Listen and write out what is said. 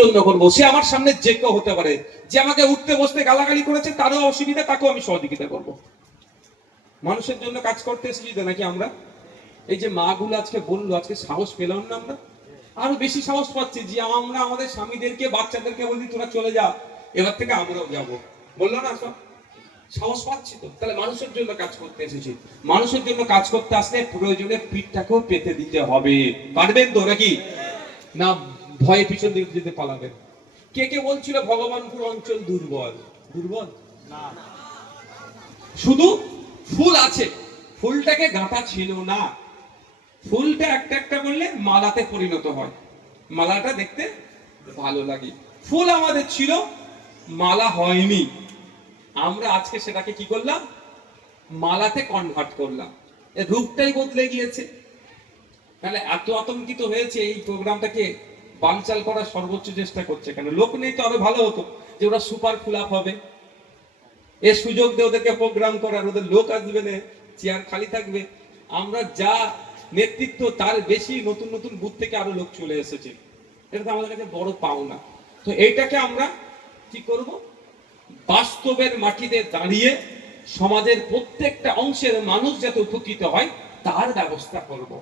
জন্য করবো। সে আমার সামনে যে কেউ হতে পারে, যে আমাকে উঠতে বসতে গালাগালি করেছে তারও অসুবিধা, তাকেও আমি সহযোগিতা করব। মানুষের জন্য কাজ করতে এসেছি তো নাকি আমরা? এই যে মা গুলো আজকে বললো, আজকে সাহস পেলাম না আমরা? আরো বেশি সাহস পাচ্ছি যে আমরা আমাদের স্বামীদেরকে, বাচ্চাদেরকে বলি তোরা চলে যা, এবার থেকে আমরাও যাব। বললো না সব? সাহস পাচ্ছি তো। তাহলে মানুষের জন্য কাজ করতে এসেছি। মানুষের জন্য কাজ করতে আসলে প্রয়োজনে পিঠটাকেও পেতে দিতে হবে। পারবেন তো নাকি? না ভয়ে পিছন দিকে যেতে পালাবেন? কে কে বলছিল ভগবানপুর অঞ্চল দুর্বল? দুর্বল না, শুধু ফুল আছে, ফুলটাকে গাঁথা ছিল না। ফুলটা একটা একটা করলে মালাতে পরিণত হয়, মালাটা দেখতে ভালো লাগে। ফুল আমাদের ছিল, মালা হয়নি। আমরা আজকে সেটাকে কি করলাম? মালাতে কনভার্ট করলাম। এর রূপটাই বদলে গিয়েছে। তাহলে এত আতঙ্কিত হয়েছে এই প্রোগ্রামটাকে বানচাল করার সর্বোচ্চ চেষ্টা করছে কেন? লোক নেই তো আরো ভালো হতো যে ওরা সুপার ফুল আপ হবে, এ সুযোগ দিয়ে ওদেরকে প্রোগ্রাম করার, ওদের লোক আসবে না, চেয়ার খালি থাকবে। আমরা যা নেতৃত্ব তার বেশি নতুন নতুন বুথ থেকে আরো লোক চলে এসেছে। এটা তো আমাদের কাছে বড় পাওনা। তো এইটাকে আমরা কি করব? বাস্তবের মাটিতে দাঁড়িয়ে সমাজের প্রত্যেকটা অংশের মানুষ যাতে উপকৃত হয় তার ব্যবস্থা করব।